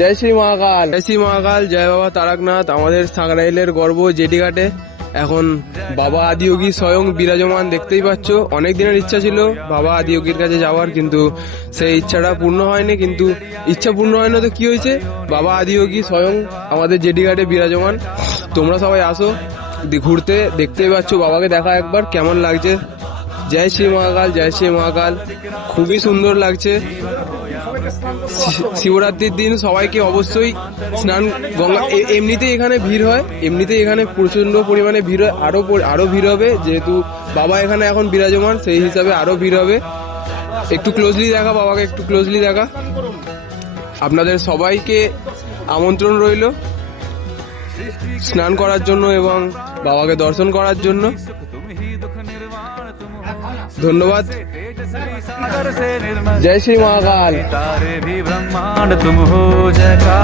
জয় শ্রী মহাকাল, জয় শ্রী মহাকাল, জয় বাবা তারকনাথ। আমাদের সাঁকরাইলের গর্ব জেটিঘাটে এখন বাবা আদিয়োগী স্বয়ং বিরাজমান, দেখতেই পাচ্ছ। অনেক দিনের ইচ্ছা ছিল বাবা আদিয়োগীর কাছে যাওয়ার, কিন্তু সেই ইচ্ছাটা পূর্ণ হয়নি। কিন্তু ইচ্ছা পূর্ণ হয় না তো কি হয়েছে, বাবা আদিয়োগী স্বয়ং আমাদের জেটিঘাটে বিরাজমান। তোমরা সবাই আসো ঘুরতে, দেখতেই পাচ্ছ বাবাকে দেখা একবার কেমন লাগছে। জয় শ্রী মহাকাল, জয় শ্রী মহাকাল। খুবই সুন্দর লাগছে। শিবরাত্রির দিন সবাইকে অবশ্যই স্নান গঙ্গা, এমনিতেই এখানে ভিড় হয়, এমনিতেই এখানে প্রচন্ড পরিমাণে ভিড় হয়, আরো ভিড় হবে যেহেতু বাবা এখানে এখন বিরাজমান, সেই হিসাবে আরো ভিড় হবে। একটু ক্লোজলি দেখা বাবাকে, একটু ক্লোজলি দেখা। আপনাদের সবাইকে আমন্ত্রণ রইল স্নান করার জন্য এবং বাবাকে দর্শন করার জন্য। ধন্যবাদ। जय श्री महाकाल। तारे भी ब्रह्मांड तुम हो जयकार।